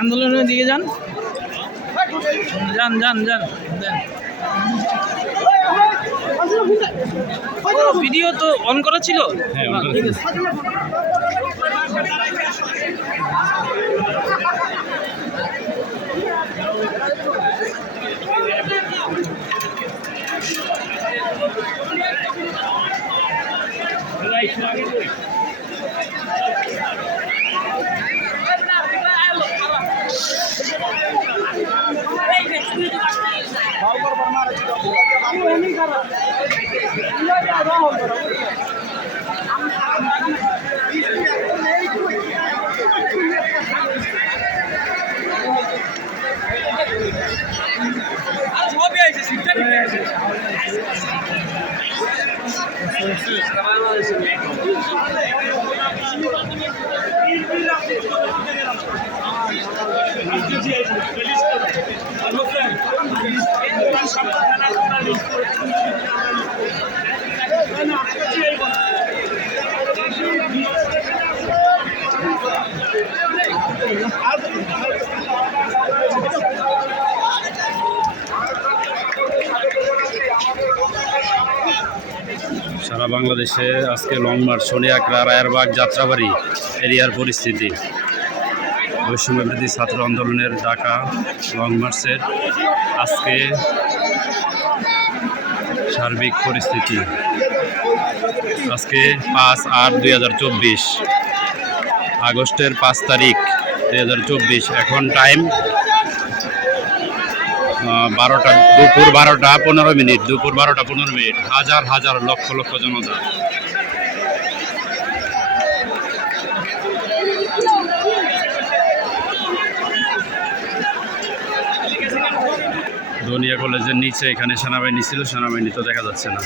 আন্দোলনের দিকে যান যান যান যান ভিডিও তো অন করা ছিল। ঠিক আছে সারা বাংলাদেশে আজকে লং মার্চ শনিয়াকড়া রায়েরবাগ যাত্রাবাড়ি এরিয়ার পরিস্থিতি। বৈষম্যবিরোধী ছাত্র আন্দোলনের ডাকা লং মার্চের আজকে সার্বিক পরিস্থিতি। আজকে 5/8/2024 আগস্টের 5 তারিখ 2024। এখন টাইম 12টা, দুপুর 12টা 15 মিনিট। দুপুর 12টা 15 মিনিট। হাজার হাজার লক্ষ লক্ষ জনতা। দনিয়া কলেজের নিচে এখানে সেনাবাহিনী ছিল, সেনাবাহিনী তো দেখা যাচ্ছে না।